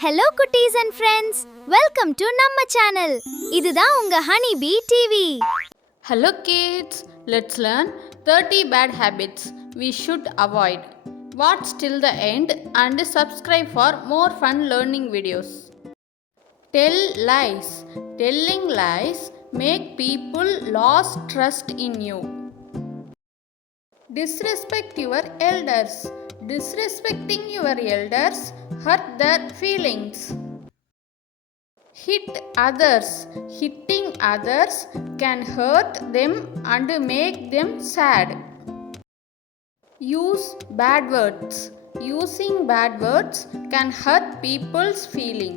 Hello cuties and friends, welcome to நம்ம channel. இதுதான் உங்க Honeybee TV. Hello kids, let's learn 30 bad habits we should avoid. Watch till the end and subscribe for more fun learning videos. Tell lies. Telling lies make people lose trust in you. Disrespect your elders. Disrespecting your elders hurt their feelings. Hit others. Hitting others can hurt them and make them sad. Use bad words. Using bad words can hurt people's feeling.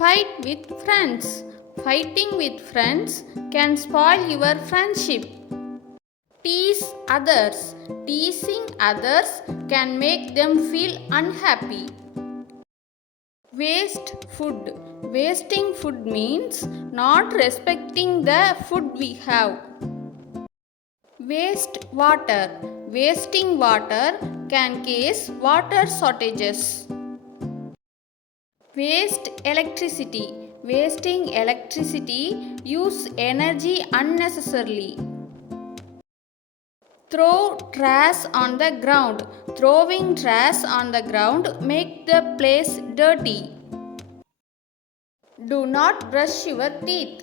Fight with friends. Fighting with friends can spoil your friendship. Tease others. Teasing others can make them feel unhappy. Waste food. Wasting food means not respecting the food we have. Waste water. Wasting water can cause water shortages. Waste electricity. Wasting electricity use energy unnecessarily. Throw trash on the ground. Throwing trash on the ground make the place dirty. Do not brush your teeth.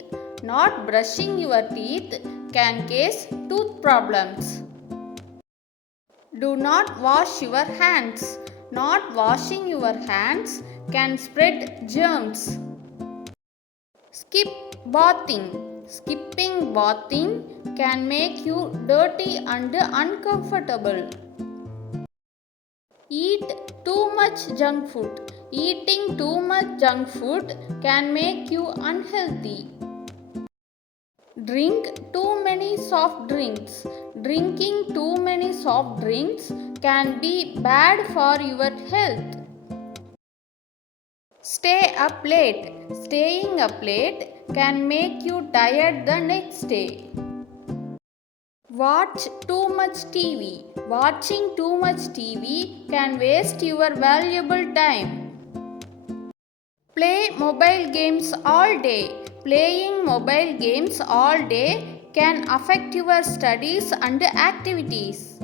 Not brushing your teeth can cause tooth problems. Do not wash your hands. Not washing your hands can spread germs. Skip bathing. Skipping bathing can make you dirty and uncomfortable. Eat too much junk food. Eating too much junk food can make you unhealthy. Drink too many soft drinks. Drinking too many soft drinks can be bad for your health. Stay up late. Staying up late can make you tired the next day. Watch too much TV. Watching too much TV can waste your valuable time. Play mobile games all day. Playing mobile games all day can affect your studies and activities.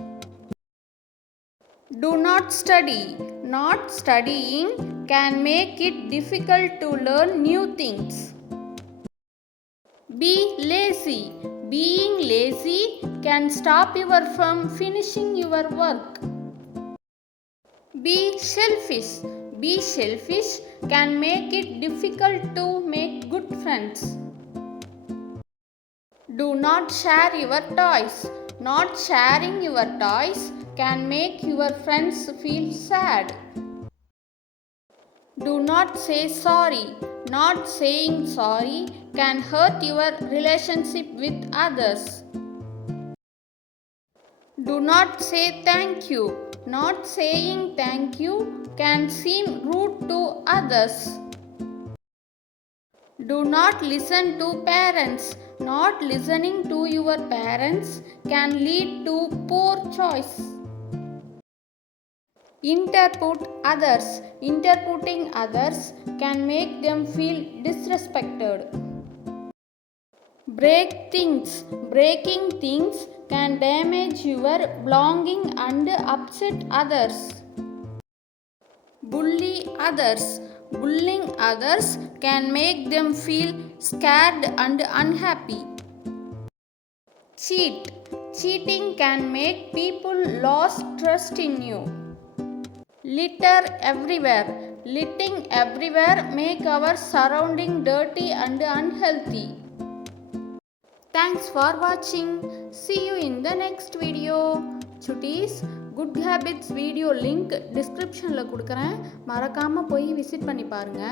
Do not study. Not studying can make it difficult to learn new things. Be lazy. Being lazy can stop you from finishing your work. Be selfish. Be selfish can make it difficult to make good friends. Do not share your toys. Not sharing your toys can make your friends feel sad. Do not say sorry. Not saying sorry can hurt your relationship with others. Do not say thank you. Not saying thank you can seem rude to others. Do not listen to parents. Not listening to your parents can lead to poor choice. Interpret others. Interpreting others can make them feel disrespected. Break things. Breaking things can damage your belonging and upset others. Bully others. Bullying others can make them feel scared and unhappy. Cheat. Cheating can make people lose trust in you. Litter everywhere. Littering everywhere make our surrounding dirty and unhealthy. Thanks for watching. See you in the next video. Chutties, good habits video link description la kudukuren. மறக்காம போய் visit பண்ணி பாருங்க.